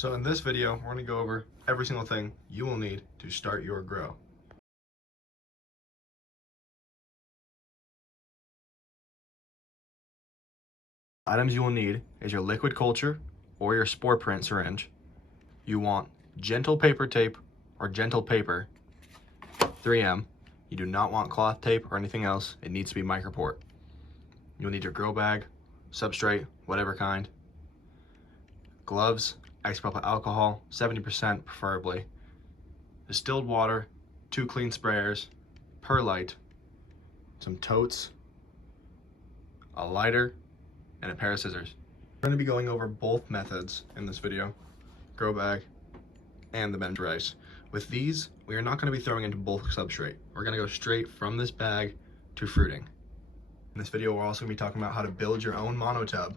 So in this video, we're going to go over every single thing you will need to start your grow. Items you will need is your liquid culture or your spore print syringe. You want gentle paper tape or gentle paper, 3M. You do not want cloth tape or anything else. It needs to be microport. You'll need your grow bag, substrate, whatever kind, gloves, isopropyl alcohol, 70% preferably, distilled water, 2 clean sprayers, perlite, some totes, a lighter, and a pair of scissors. We're going to be going over both methods in this video, grow bag and the Benz rice. With these, we are not going to be throwing into bulk substrate. We're going to go straight from this bag to fruiting. In this video, we're also going to be talking about how to build your own monotub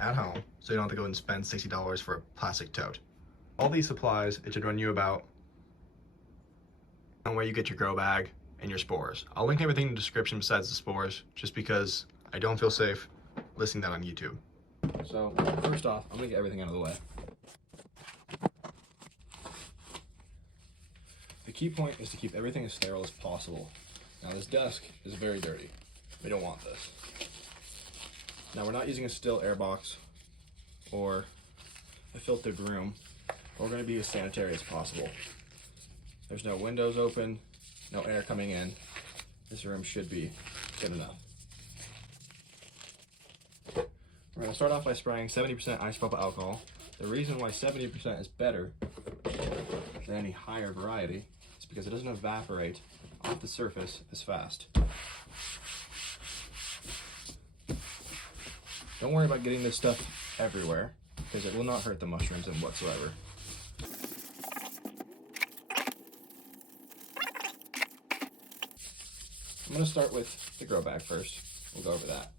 at home so you don't have to go and spend $60 for a plastic tote. All these supplies, it should run you about where you get your grow bag and your spores. I'll link everything in the description besides the spores, just because I don't feel safe listing that on YouTube. So first off, I'm gonna get everything out of the way. The key point is to keep everything as sterile as possible. Now this desk is very dirty. We don't want this. Now we're not using a still air box or a filtered room. We're gonna be as sanitary as possible. There's no windows open, no air coming in. This room should be good enough. We're going to start off by spraying 70% isopropyl alcohol. The reason why 70% is better than any higher variety is because it doesn't evaporate off the surface as fast. Don't worry about getting this stuff everywhere, because it will not hurt the mushrooms in whatsoever. I'm going to start with the grow bag first. We'll go over that.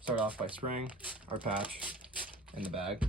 Start off by spraying our patch in the bag.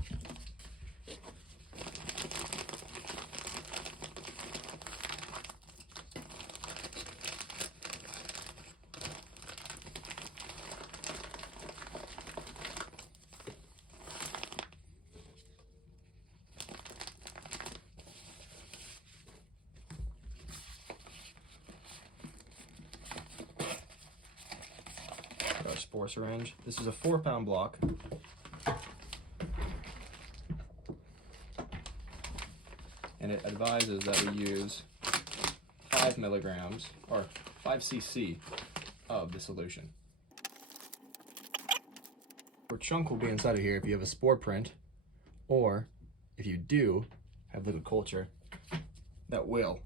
Our spore syringe. This is a 4-pound block. And it advises that we use 5 milligrams or 5 cc of the solution. Your chunk will be inside of here if you have a spore print, or if you do have liquid culture, that will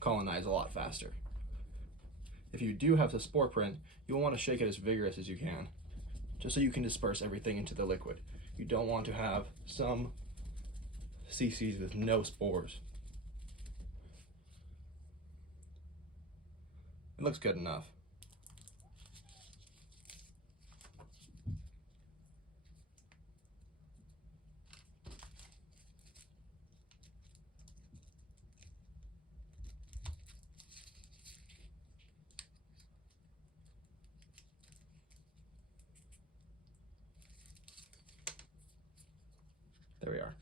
colonize a lot faster. If you do have the spore print, you will want to shake it as vigorous as you can, just so you can disperse everything into the liquid. You don't want to have some cc's with no spores. It looks good enough. There we are.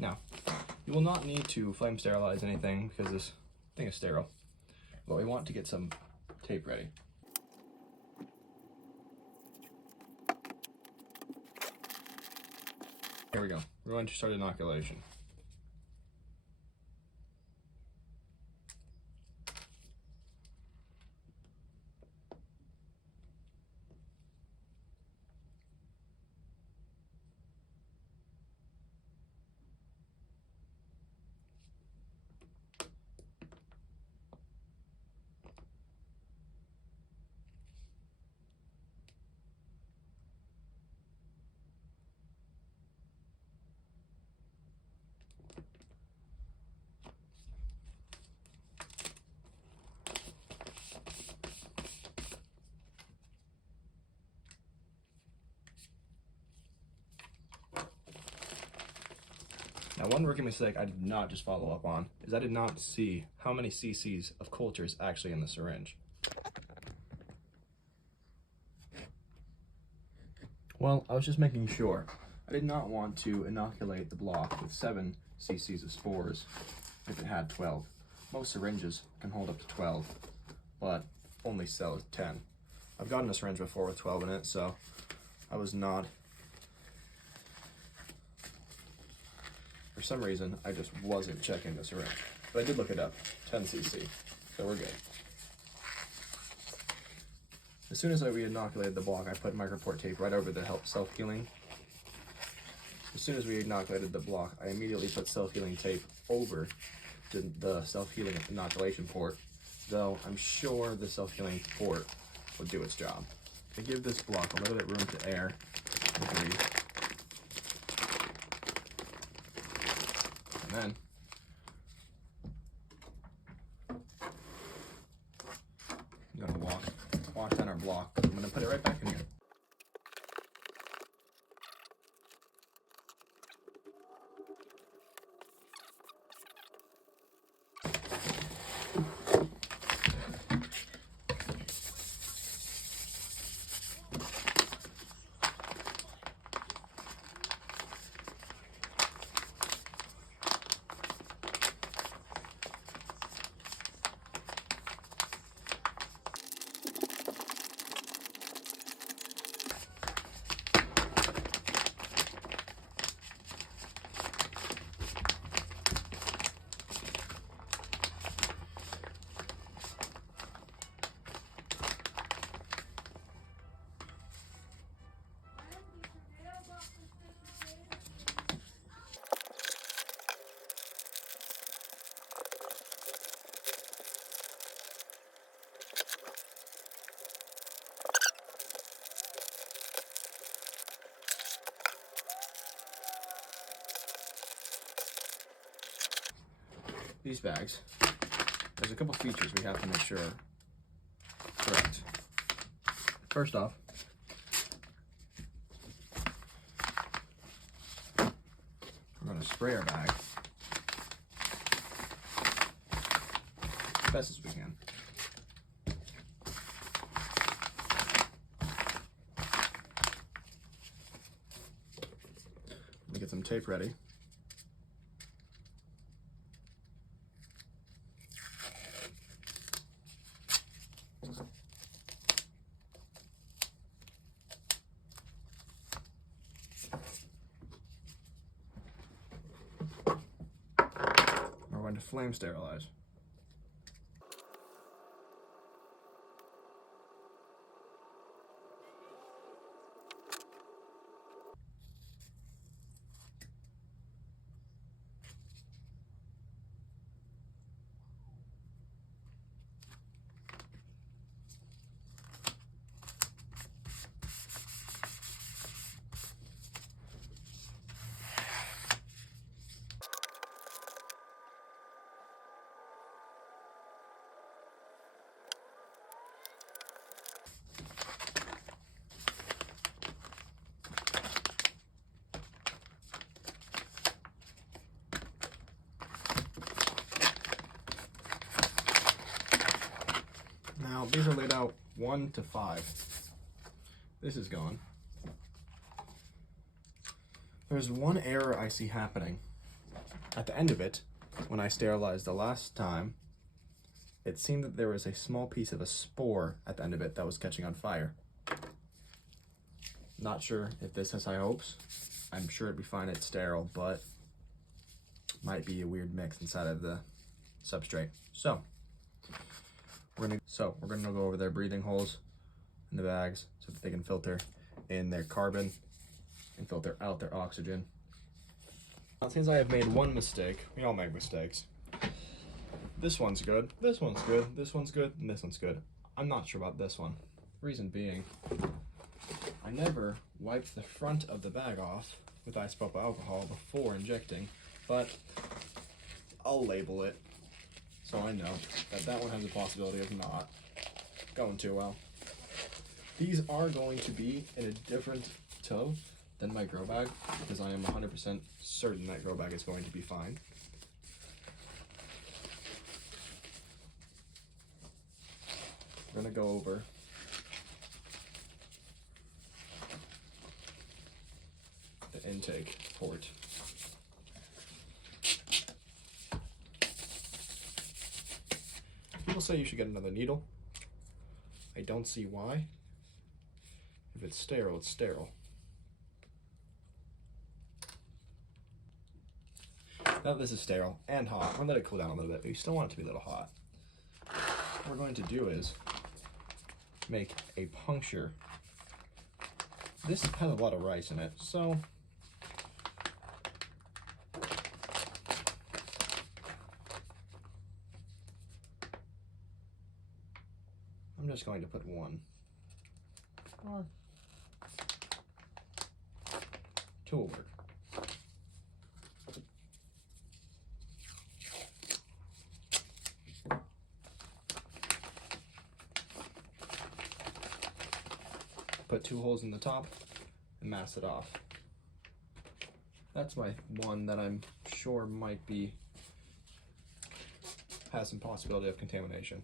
Now, you will not need to flame sterilize anything because this thing is sterile, but we want to get some tape ready. Here we go. We're going to start inoculation. Now, one rookie mistake I did not just follow up on is I did not see how many cc's of culture is actually in the syringe. Well, I was just making sure. I did not want to inoculate the block with 7 cc's of spores if it had 12. Most syringes can hold up to 12, but only sell 10. I've gotten a syringe before with 12 in it, so I was not. For some reason, I just wasn't checking the syringe. But I did look it up, 10 cc, so we're good. As soon as we inoculated the block, I put microport tape right over the self-healing. As soon as we inoculated the block, I immediately put self-healing tape over the self-healing inoculation port, though I'm sure the self-healing port will do its job. I give this block a little bit room to air and breathe. And then I'm gonna wash down our block. I'm gonna put it right back in here. These bags, there's a couple features we have to make sure are correct. First off, we're going to spray our bag as best as we can. Let me get some tape ready. We're going to flame sterilize. Now, these are laid out 1 to 5. This is gone. There's one error I see happening. At the end of it, when I sterilized the last time, it seemed that there was a small piece of a spore at the end of it that was catching on fire. Not sure if this has high hopes. I'm sure it'd be fine, it's sterile, but might be a weird mix inside of the substrate. So we're gonna go over their breathing holes in the bags so that they can filter in their carbon and filter out their oxygen. Now, since I have made one mistake, we all make mistakes. This one's good, this one's good, this one's good, and this one's good. I'm not sure about this one. Reason being, I never wiped the front of the bag off with isopropyl alcohol before injecting, but I'll label it so I know that that one has a possibility of not going too well. These are going to be in a different tow than my grow bag, because I am 100% certain that grow bag is going to be fine. We're gonna go over the intake port. People say you should get another needle. I don't see why. If it's sterile, it's sterile. Now that this is sterile and hot, I'm gonna let it cool down a little bit, but you still want it to be a little hot. What we're going to do is make a puncture. This has a lot of rice in it, so I'm just going to put one or two will work. Put 2 holes in the top and mask it off. That's my one that I'm sure might has some possibility of contamination.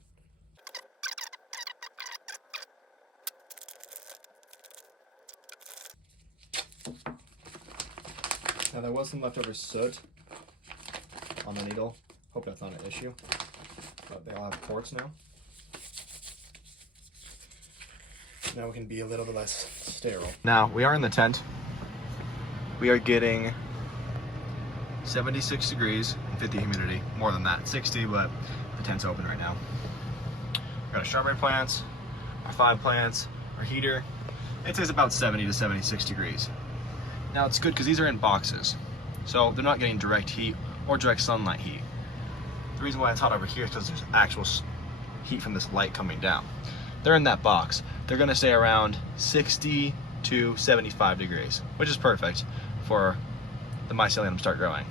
Now there was some leftover soot on the needle. Hope that's not an issue, but they all have ports now. Now we can be a little bit less sterile. Now we are in the tent. We are getting 76 degrees and 50 humidity. More than that, 60, but the tent's open right now. We got our strawberry plants, our 5 plants, our heater. It says about 70 to 76 degrees. Now it's good because these are in boxes, so they're not getting direct heat or direct sunlight heat. The reason why it's hot over here is because there's actual heat from this light coming down. They're in that box. They're gonna stay around 60 to 75 degrees, which is perfect for the mycelium to start growing.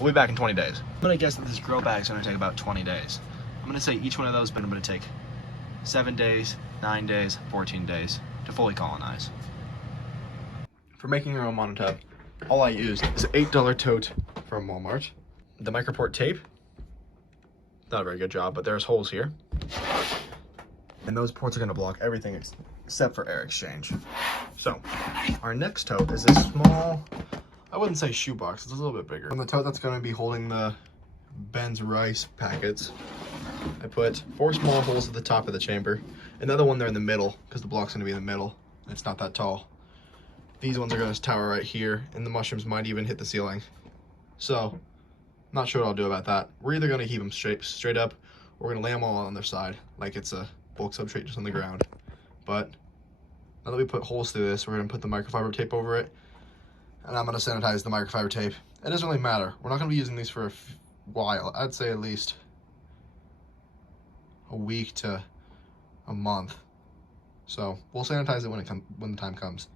We'll be back in 20 days. I'm gonna guess that this grow bag is gonna take about 20 days. I'm gonna say each one of those, but I'm gonna take 7 days, 9 days, 14 days to fully colonize. For making your own monotub, all I used is an $8 tote from Walmart. The microport tape, not a very good job, but there's holes here. And those ports are gonna block everything except for air exchange. So, our next tote is this small, I wouldn't say shoebox, it's a little bit bigger. On the tote that's gonna be holding the Benz rice packets, I put 4 small holes at the top of the chamber. Another one there in the middle, because the block's gonna be in the middle. It's not that tall. These ones are gonna tower right here, and the mushrooms might even hit the ceiling. So, not sure what I'll do about that. We're either gonna keep them straight up, or we're gonna lay them all on their side, like it's a bulk substrate just on the ground. But now that we put holes through this, we're gonna put the microfiber tape over it, and I'm gonna sanitize the microfiber tape. It doesn't really matter. We're not gonna be using these for a while. I'd say at least a week to a month. So we'll sanitize it when the time comes.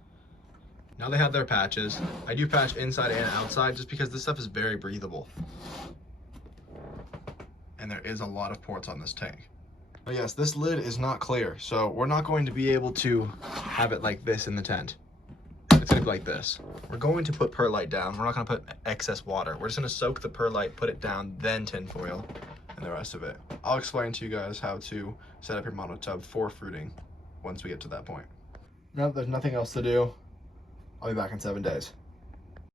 Now they have their patches. I do patch inside and outside just because this stuff is very breathable. And there is a lot of ports on this tank. But yes, this lid is not clear, so we're not going to be able to have it like this in the tent. It's gonna be like this. We're going to put perlite down. We're not gonna put excess water. We're just gonna soak the perlite, put it down, then tinfoil, and the rest of it. I'll explain to you guys how to set up your monotub for fruiting once we get to that point. Now that there's nothing else to do, I'll be back in 7 days.